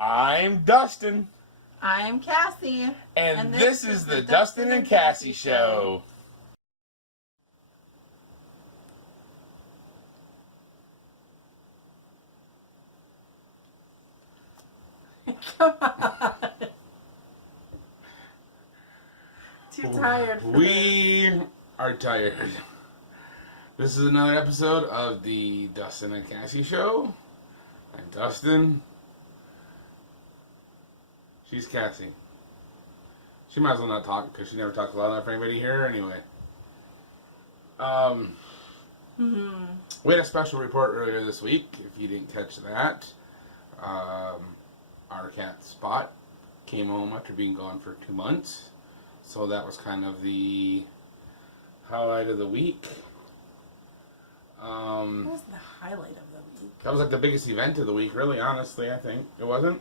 I'm Dustin. I'm Cassie. And this is the Dustin and Cassie Show. Come on. Too tired for We are tired. This is another episode of the Dustin and Cassie Show. I'm Dustin. She's Cassie. She might as well not talk because she never talks loud enough for anybody to hear her anyway. We had a special report earlier this week. If you didn't catch that, our cat Spot came home after being gone for 2 months. So that was kind of the highlight of the week. What was the highlight of the week? That was like the biggest event of the week, really, honestly, I think. It wasn't?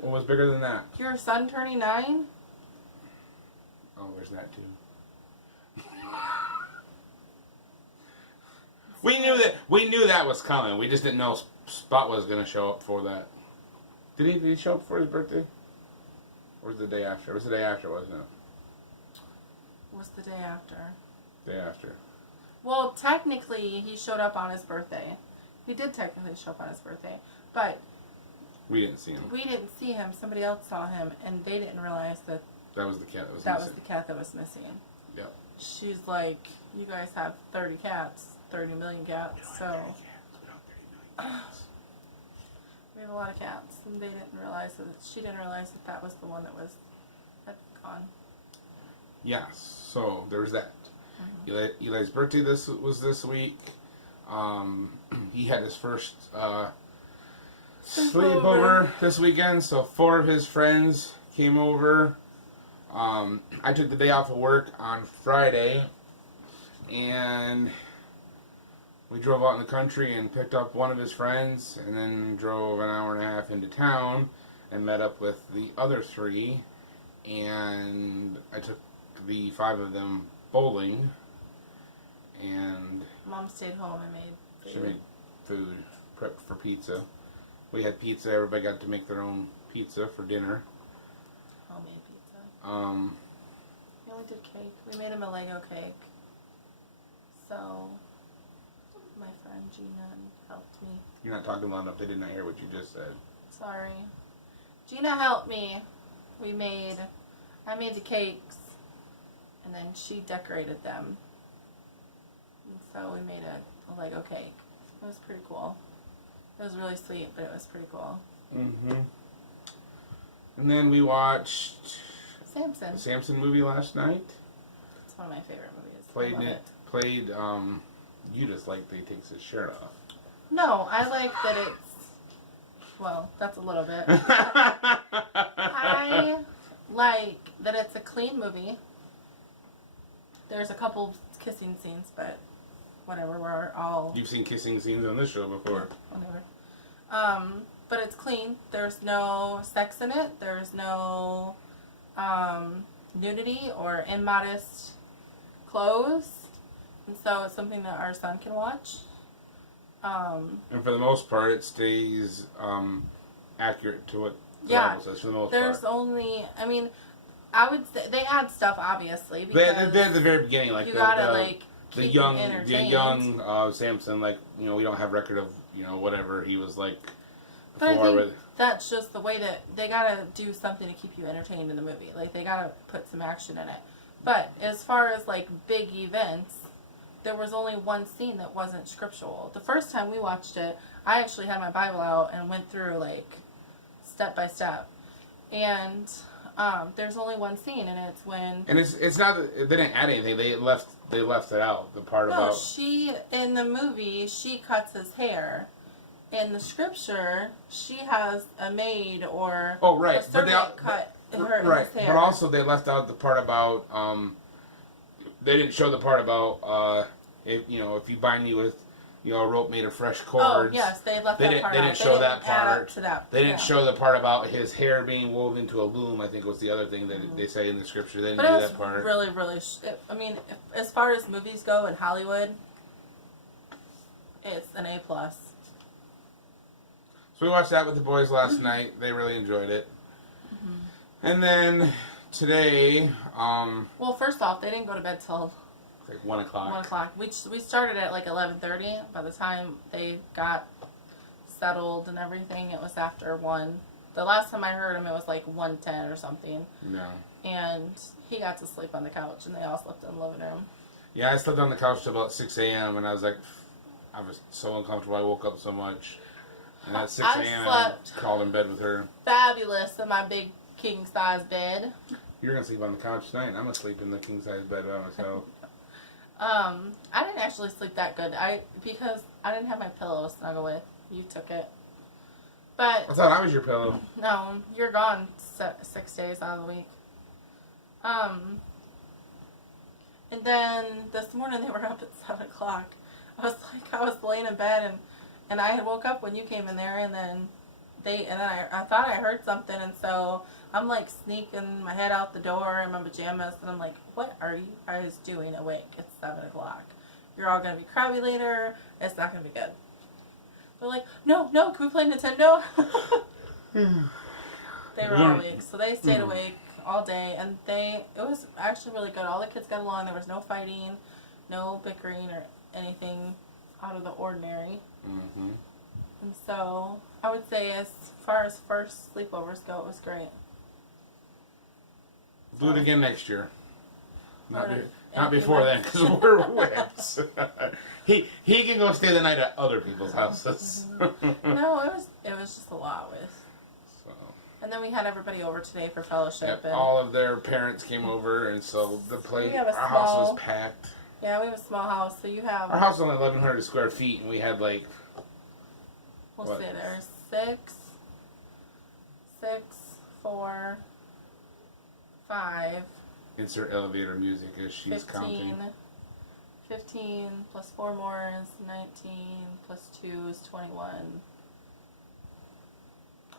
What was bigger than that? Your son turning 9? Oh, there's that too. We knew that was coming. We just didn't know Spot was going to show up for that. Did he show up for his birthday? Or was it the day after? It was the day after, wasn't it? Was the day after. Day after. Well, technically, he showed up on his birthday. He did technically show up on his birthday. But we didn't see him. We didn't see him. Somebody else saw him, and they didn't realize that that was the cat that was missing. That was the cat that was missing. Yep. She's like, you guys have 30 cats, 30 million cats, so... We have a lot of cats, and they didn't realize that. She didn't realize that that was the one that had gone. Yes, so there was that. Eli's birthday was this week. He had his first sleepover this weekend, so 4 of his friends came over. I took the day off of work on Friday, and we drove out in the country and picked up one of his friends, and then drove an hour and a half into town and met up with the other 3, and I took the 5 of them bowling, and Mom stayed home and made food. She made food, prepped for pizza. We had pizza. Everybody got to make their own pizza for dinner. Homemade pizza. We only did cake. We made him a Lego cake. So, my friend Gina helped me. You're not talking loud enough. They did not hear what you just said. Sorry. Gina helped me. I made the cakes, and then she decorated them. And so we made a Lego cake. It was pretty cool. It was really sweet, but it was pretty cool. And then we watched Samson. The Samson movie last night. It's one of my favorite movies. Played you just like that he takes his shirt off. No, I like that it's, well, that's a little bit. I like that it's a clean movie. There's a couple kissing scenes, but whatever, we're all... You've seen kissing scenes on this show before. Whatever. But it's clean. There's no sex in it. There's no nudity or immodest clothes. And so it's something that our son can watch. And for the most part, it stays accurate to what the Bible says, for the most there's part. only, I mean, I would say, they add stuff, obviously. Because they at the very beginning, like you gotta, like, the keep young Samson, like, you know, we don't have record of, you know, whatever he was like before. But I think that's just the way that they gotta do something to keep you entertained in the movie. Like, they gotta put some action in it. But as far as, like, big events, there was only one scene that wasn't scriptural. The first time we watched it, I actually had my Bible out and went through, like, step by step. And there's only one scene, and it's when... And it's not that they didn't add anything. They left it out. The part about... No, in the movie, she cuts his hair. In the scripture, she has a maid or a servant cut his hair. But also they left out the part about... they didn't show the part about if you bind me with a rope made of fresh cords. Oh yes, they left that part out. They didn't show that part. They didn't Yeah. show the part about his hair being woven into a loom. I think was the other thing that they say in the scripture. They didn't do that part. But it was really, I mean, as far as movies go in Hollywood, it's an A+. So we watched that with the boys last night. They really enjoyed it. And then today, well, first off, they didn't go to bed till like 1 o'clock. 1 o'clock. We started at like 11:30. By the time they got settled and everything, it was after 1. The last time I heard him, it was like 1:10 or something. No. And he got to sleep on the couch, and they all slept in the living room. Yeah, I slept on the couch till about 6 a.m. and I was like, I was so uncomfortable. I woke up so much. And at 6 a.m. I crawled in bed with her. Fabulous in my big king size bed. You're gonna sleep on the couch tonight, and I'm gonna sleep in the king size bed by myself. I didn't actually sleep that good. Because I didn't have my pillow to snuggle with. You took it. But I thought I was your pillow. no, you're gone 6 days out of the week. And then this morning they were up at 7 o'clock. I was laying in bed and I had woke up when you came in there, and then I thought I heard something, and so I'm like sneaking my head out the door in my pajamas, and I'm like, what are you guys doing awake? It's 7 o'clock. You're all gonna be crabby later. It's not gonna be good. They're like, no, can we play Nintendo? They were all awake, so they stayed awake all day, and it was actually really good. All the kids got along. There was no fighting, no bickering or anything out of the ordinary. Mm-hmm. And so I would say, as far as first sleepovers go, it was great. Do it again next year. Not And before then, because we're whips. he can go stay the night at other people's houses. No, it was just a lot with. So. And then we had everybody over today for fellowship. Yep, and all of their parents came over, and so our house was packed. Yeah, we have a small house, so you have. Our house is only 1,100 square feet, and we had like. We'll see, there's 6, 4, 5. Insert elevator music as she's 15, counting. 15 plus 4 more is 19 plus 2 is 21.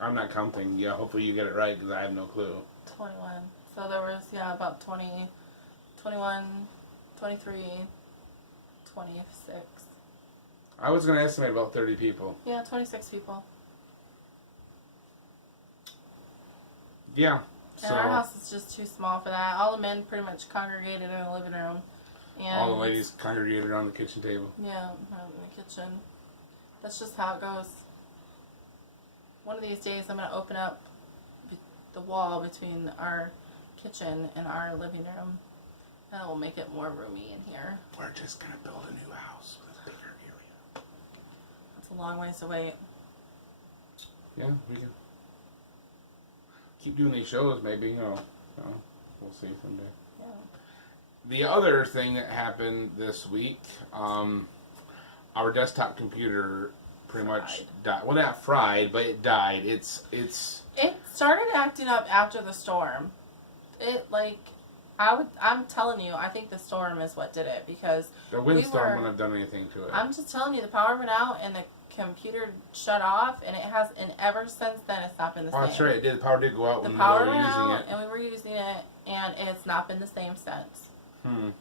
I'm not counting. Yeah, hopefully you get it right because I have no clue. 21. So there was, about 20, 21, 23, 26. I was going to estimate about 30 people. Yeah, 26 people. Yeah. And our house is just too small for that. All the men pretty much congregated in the living room. And all the ladies congregated around the kitchen table. Yeah, in the kitchen. That's just how it goes. One of these days I'm going to open up the wall between our kitchen and our living room. That will make it more roomy in here. We're just going to build a new house with a bigger area. It's a long ways away. Yeah, we can keep doing these shows, maybe. We'll see someday. Yeah. The other thing that happened this week, our desktop computer pretty much died. Well, not fried, but it died. It started acting up after the storm. I'm telling you, I think the storm is what did it, because the windstorm wouldn't have done anything to it. I'm just telling you, the power went out and the computer shut off, and and ever since then it's not been the same. Oh, that's right. The power did go out when we went were using out, it. and we were using it, and it's not been the same since. I'm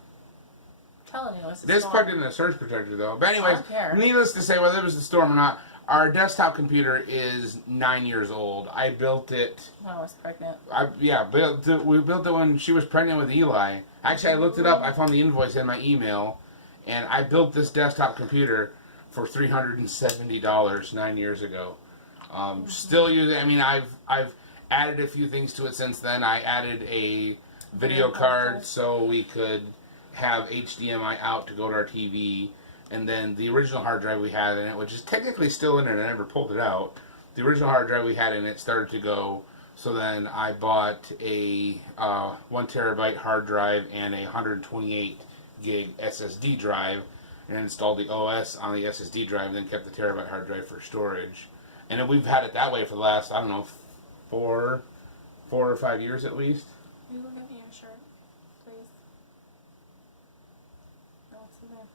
telling you, it's this plugged in a surge protector though. But anyways, I don't care. Needless to say, whether it was the storm or not, our desktop computer is 9 years old. I built it when I was pregnant. We built it when she was pregnant with Eli. Actually, I looked it up. I found the invoice in my email, and I built this desktop computer for $370 9 years ago. Still using. I mean, I've added a few things to it since then. I added a video card so we could have HDMI out to go to our TV. And then the original hard drive we had in it, which is technically still in it, I never pulled it out. The original hard drive we had in it started to go, so then I bought a 1 terabyte hard drive and a 128 gig SSD drive, and installed the OS on the SSD drive, and then kept the terabyte hard drive for storage. And then we've had it that way for the last, I don't know, 4 or 5 years at least. You go get me your shirt, please. No, it's in there.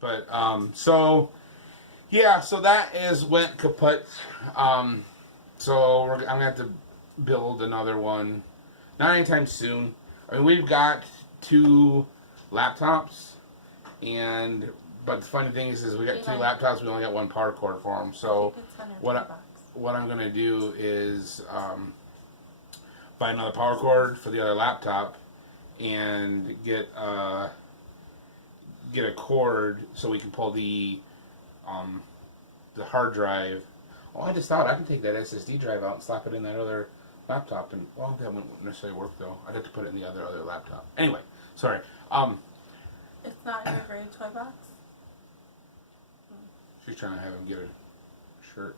But, so that went kaput. So I'm going to have to build another one. Not anytime soon. I mean, we've got 2 laptops, But the funny thing is we got two Eli. laptops. We only got one power cord for them. So I think it's under what $10. what I'm gonna do is buy another power cord for the other laptop and get a cord so we can pull the hard drive. Oh, I just thought I could take that SSD drive out and slap it in that other laptop, and well, that wouldn't necessarily work though. I'd have to put it in the other laptop. Anyway, sorry. It's not in your grade toy box? She's trying to have him get a shirt.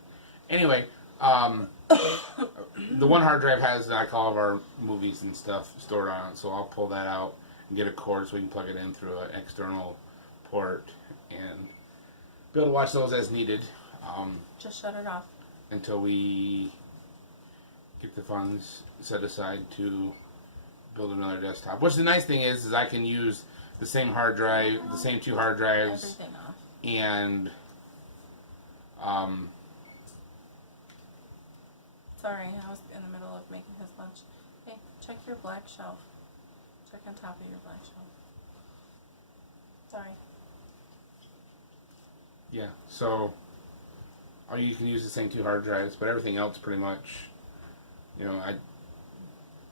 Anyway, the one hard drive has like all of our movies and stuff stored on it, so I'll pull that out and get a cord so we can plug it in through an external port and be able to watch those as needed. Just shut it off. Until we get the funds set aside to build another desktop. Which the nice thing is I can use the same hard drive, the same two hard drives, Everything off. and Sorry, I was in the middle of making his lunch. Hey, check your black shelf. Check on top of your black shelf. Sorry. yeah. So, or you can use the same two hard drives, but everything else pretty much, I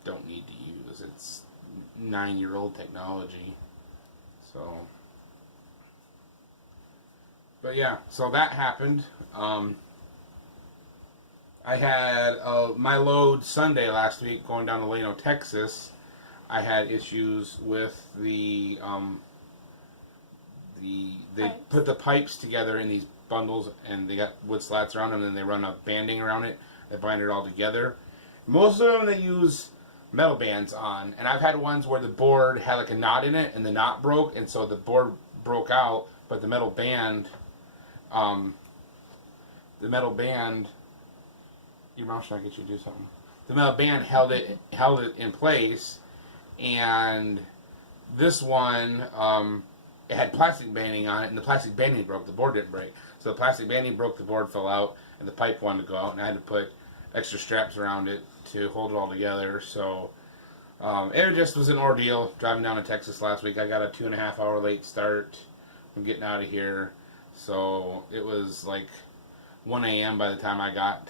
don't need to use. It's 9-year-old technology. So, but yeah, so that happened. I had my load Sunday last week going down to Lano, Texas. I had issues with they put the pipes together in these bundles, and they got wood slats around them, and then they run a banding around it. They bind it all together. Most of them they use metal bands on, and I've had ones where the board had like a knot in it, and the knot broke, and so the board broke out, but the metal band, your mom's trying to get you to do something. The metal band held it in place, and this one, it had plastic banding on it, and the plastic banding broke. The board didn't break. So the plastic banding broke, the board fell out, and the pipe wanted to go out, and I had to put extra straps around it to hold it all together. So it just was an ordeal driving down to Texas last week. I got a 2.5 hour late start from getting out of here. So it was like 1 a.m. by the time I got,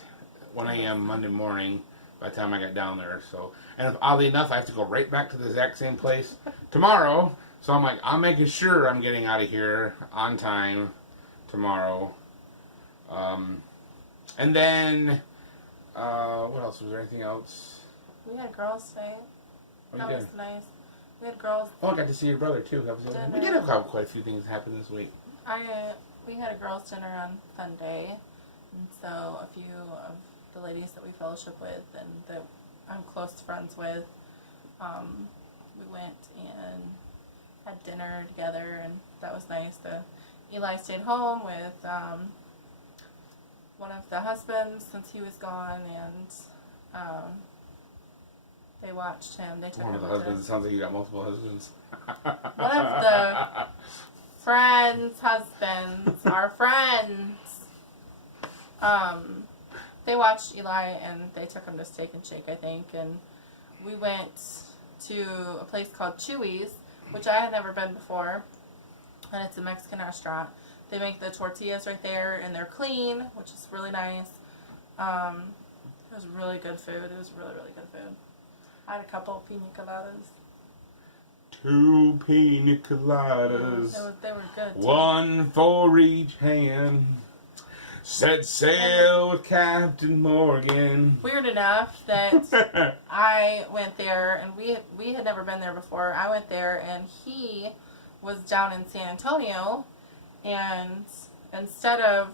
1 a.m. Monday morning by the time I got down there. So, and oddly enough, I have to go right back to the exact same place tomorrow. So I'm like, I'm making sure I'm getting out of here on time tomorrow. And then, what else? Was there anything else? We had girls' night. Oh, That you was did? nice. We had girls. Oh, I got to see your brother too. We did have quite a few things happen this week. We had a girls' dinner on Sunday, and so a few of the ladies that we fellowship with and that I'm close friends with, we went and had dinner together, and that was nice. Eli stayed home with one of the husbands since he was gone, and they watched him. They took One of him the to husbands. It sounds like you got multiple husbands. one of the friends' husbands, our friends. They watched Eli and they took him to Steak and Shake, I think, and we went to a place called Chewy's, which I had never been before, and it's a Mexican restaurant. They make the tortillas right there, and they're clean, which is really nice. It was really good food. It was really, really good food. I had a couple of pina coladas. 2 pina coladas. They were good, too. 1 for each hand. Set sail with Captain Morgan. Weird enough that I went there, and we had never been there before. I went there, and he was down in San Antonio, and instead of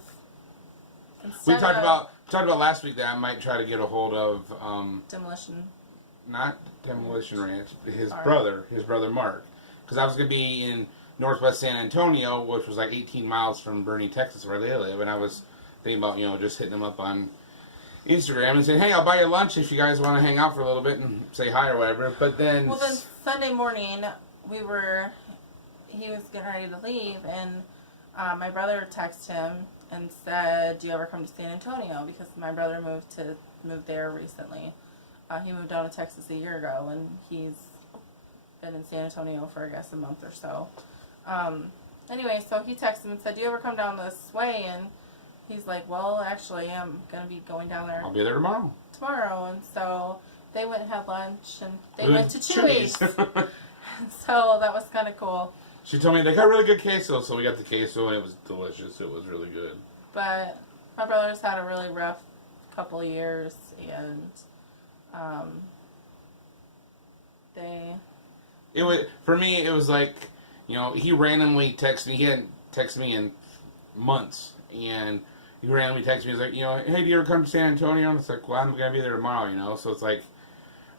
We talked about last week that I might try to get a hold of Demolition. not Demolition Ranch, his Sorry. brother Mark, because I was gonna be in Northwest San Antonio, which was like 18 miles from Bernie, Texas, where they live, and I was thinking about just hitting them up on Instagram and saying, hey, I'll buy you lunch if you guys want to hang out for a little bit and say hi or whatever. But then Sunday morning he was getting ready to leave, and my brother texted him and said, do you ever come to San Antonio? Because my brother moved there recently. He moved down to Texas a year ago, and he's been in San Antonio for, I guess, a month or so. anyway, so he texted him and said, "Do you ever come down this way?" And he's like, "Well, actually, I'm gonna be going down there I'll be there tomorrow. And so they went and had lunch, and they We went to Chewy's. So that was kind of cool. She told me they got really good queso, so we got the queso, and it was delicious. It was really good. But my brother's had a really rough couple of years, and It was, for me, it was like, you know, he randomly texted me. He hadn't texted me in months, and he randomly texted me. He's like, you know, hey, do you ever come to San Antonio? And it's like, well, I'm gonna be there tomorrow, you know. So it's like,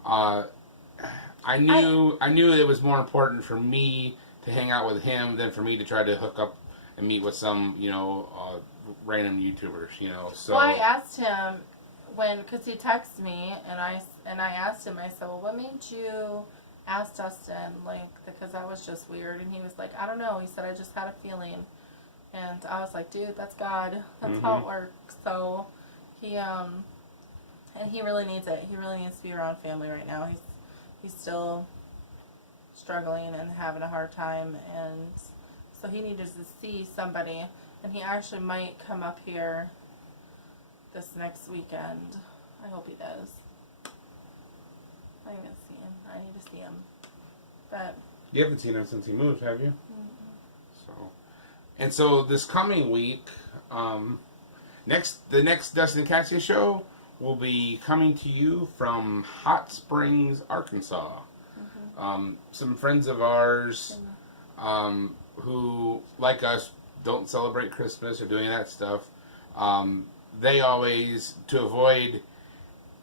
I knew it was more important for me to hang out with him than for me to try to hook up and meet with some, you know, random YouTubers, you know. So well, I asked him because he texted me, and I asked him. I said, "Well, what made you ask Dustin?" Like, because that was just weird. And he was like, "I don't know." He said, "I just had a feeling." And I was like, "Dude, that's God. That's how it works." So he and he really needs it. He really needs to be around family right now. He's still struggling and having a hard time, and so he needed to see somebody. And he actually might come up here this next weekend. I hope he does. I need to see him. I need to see him. But you haven't seen him since he moved, have you? So this coming week, the next Dustin and Cassie show will be coming to you from Hot Springs, Arkansas. Some friends of ours who, like us, don't celebrate Christmas or doing that stuff. They always, to avoid,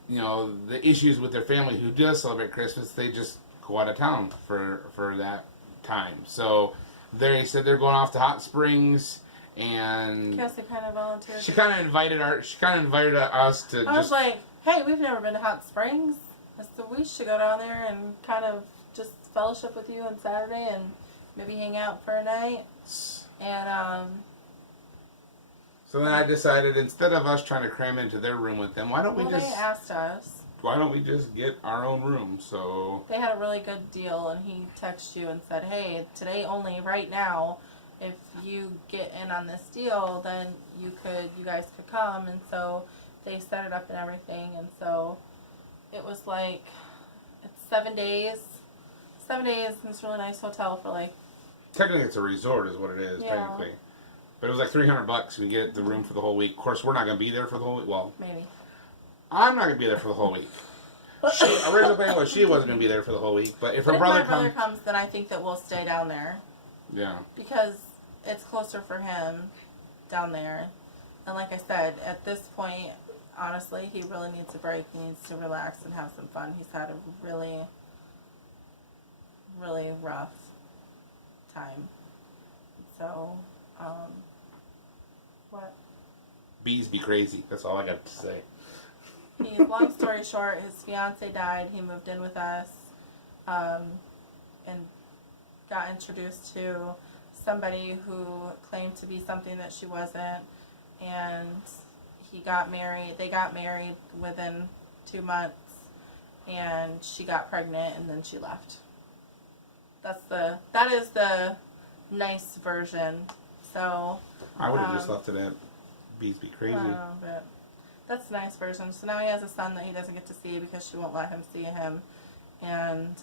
you know, the issues with their family who does celebrate Christmas, they just go out of town for that time. So they said they're going off to Hot Springs, and Cassie kind of volunteered. She kind of invited us to. I was like, "Hey, we've never been to Hot Springs, so we should go down there and kind of just fellowship with you on Saturday and maybe hang out for a night." And so then I decided, instead of us trying to cram into their room with them, why don't we they asked us. Why don't we just get our own room? So they had a really good deal, and he texted you and said, "Hey, today only, right now, if you get in on this deal, then you guys could come." And so they set it up and everything, and so it was like, it's 7 days. 7 days in this really nice hotel for like. Technically, it's a resort, is what it is. Yeah. Technically, but it was like $300. We get the room for the whole week. Of course, we're not going to be there for the whole week. Well, maybe. I'm not going to be there for the whole week. Original plan was she wasn't going to be there for the whole week, but if her brother comes, then I think that we'll stay down there. Yeah. Because it's closer for him down there. And like I said, at this point, honestly, he really needs a break. He needs to relax and have some fun. He's had a really, really rough time. So, what? Bees be crazy. That's all I got to say. Long story short, his fiance died. He moved in with us, and got introduced to somebody who claimed to be something that she wasn't, and he got married. They got married within 2 months, and she got pregnant, and then she left. That is the nice version. So I would have just left it at bees be crazy. But that's the nice version. So now he has a son that he doesn't get to see because she won't let him see him, and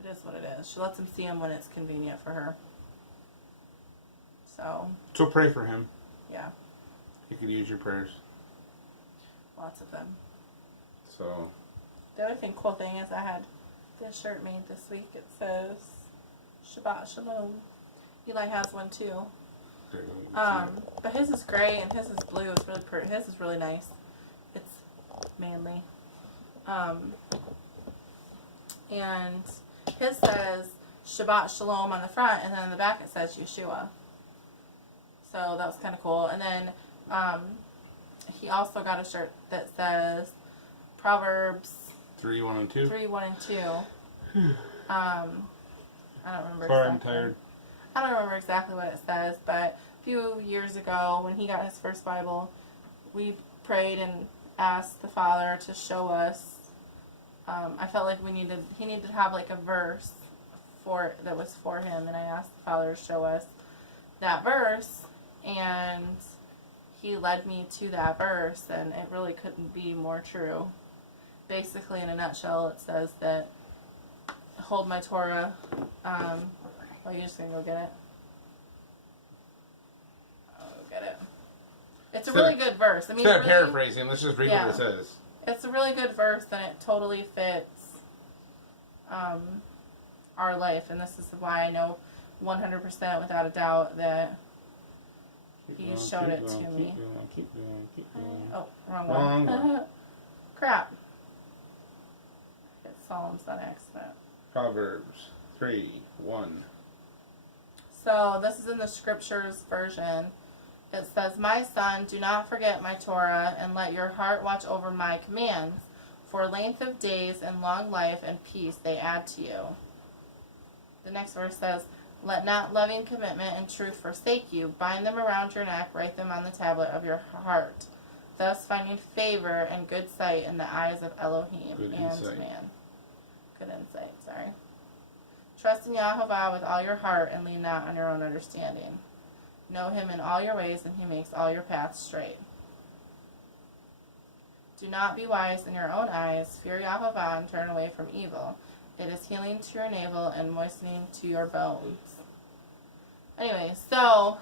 it is what it is. She lets him see him when it's convenient for her. So pray for him. Yeah. He could use your prayers. Lots of them. So the other cool thing is I had this shirt made this week. It says Shabbat Shalom. Eli has one too. But his is gray and his is blue. It's really pretty. His is really nice. It's manly. And his says Shabbat Shalom on the front, and then on the back it says Yeshua. So that was kind of cool. And then he also got a shirt that says Proverbs 3:1 and 2. 3:1 and 2. I don't remember. Sorry, I'm tired. I don't remember exactly what it says, but a few years ago when he got his first Bible, we prayed and asked the Father to show us. I felt like he needed to have like a verse that was for him, and I asked the Father to show us that verse, and he led me to that verse, and it really couldn't be more true. Basically, in a nutshell, it says that hold my Torah. Well, you're just gonna go get it. I'll go get it. It's a really good verse. I mean, instead of really, paraphrasing, let's just read what it says. It's a really good verse, and it totally fits our life, and this is why I know 100% without a douut that he showed it to me. Keep going. Oh, wrong one. Crap. It's Psalms on accident. Proverbs 3:1. So this is in the Scriptures version. It says, "My son, do not forget my Torah, and let your heart watch over my commands. For length of days and long life and peace they add to you." The next verse says, "Let not loving commitment and truth forsake you. Bind them around your neck, write them on the tablet of your heart, thus finding favor and good sight in the eyes of Elohim and man." Good insight, sorry. "Trust in Yahovah with all your heart and lean not on your own understanding. Know him in all your ways, and he makes all your paths straight. Do not be wise in your own eyes. Fear Yahovah and turn away from evil. It is healing to your navel and moistening to your bones." Anyway, so,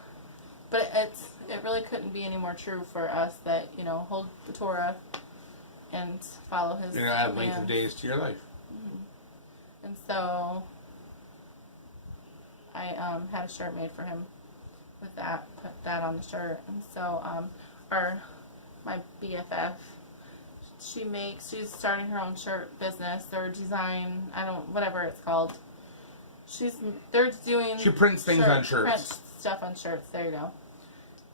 but it really couldn't be any more true for us that, hold the Torah and follow his You're going to add length of days to your life. Mm-hmm. And so, I had a shirt made for him with that, put that on the shirt. And so, my BFF, she's starting her own shirt business or design, whatever it's called. They're doing... She prints things on shirts. Prints stuff on shirts, there you go.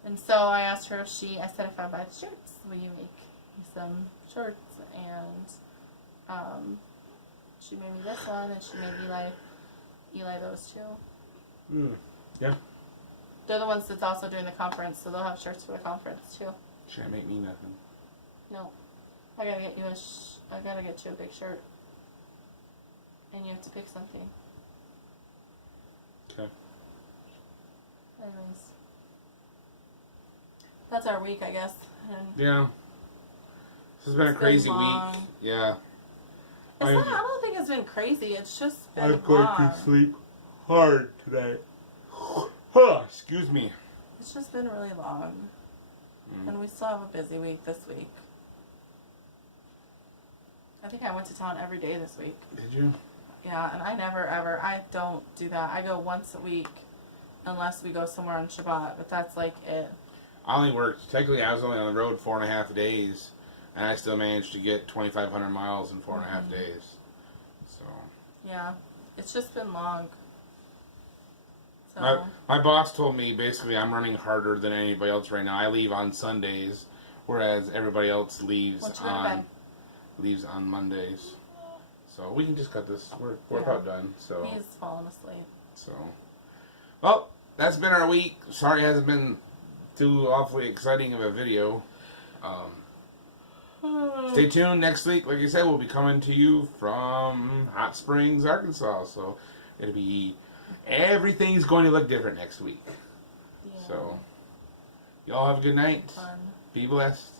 And so I asked her if I buy the shirts, will you make me some shirts? And she made me this one, and she made Eli those two. Yeah. They're the ones that's also doing the conference, so they'll have shirts for the conference too. Should I make me nothing? No. I gotta get you a big shirt. And you have to pick something. Okay. Anyways. That's our week, I guess. And yeah. This has been a crazy week. Yeah. I don't think it's been crazy. It's just been I'm going to sleep hard today. Excuse me. It's just been really long. And we still have a busy week this week. I think I went to town every day this week. Did you? Yeah, and I don't do that. I go once a week unless we go somewhere on Shabbat, but that's like it. I only worked, technically I was only on the road 4.5 days, and I still managed to get 2,500 miles in 4.5 days. So. Yeah, it's just been long. So. My boss told me basically I'm running harder than anybody else right now. I leave on Sundays, whereas everybody else leaves on Mondays. So we can just cut this. We're about done. So he's falling asleep. So, well, that's been our week. Sorry it hasn't been too awfully exciting of a video. Stay tuned. Next week, like I said, we'll be coming to you from Hot Springs, Arkansas. So it'll be everything's going to look different next week. Yeah. So y'all have a good night. Be blessed.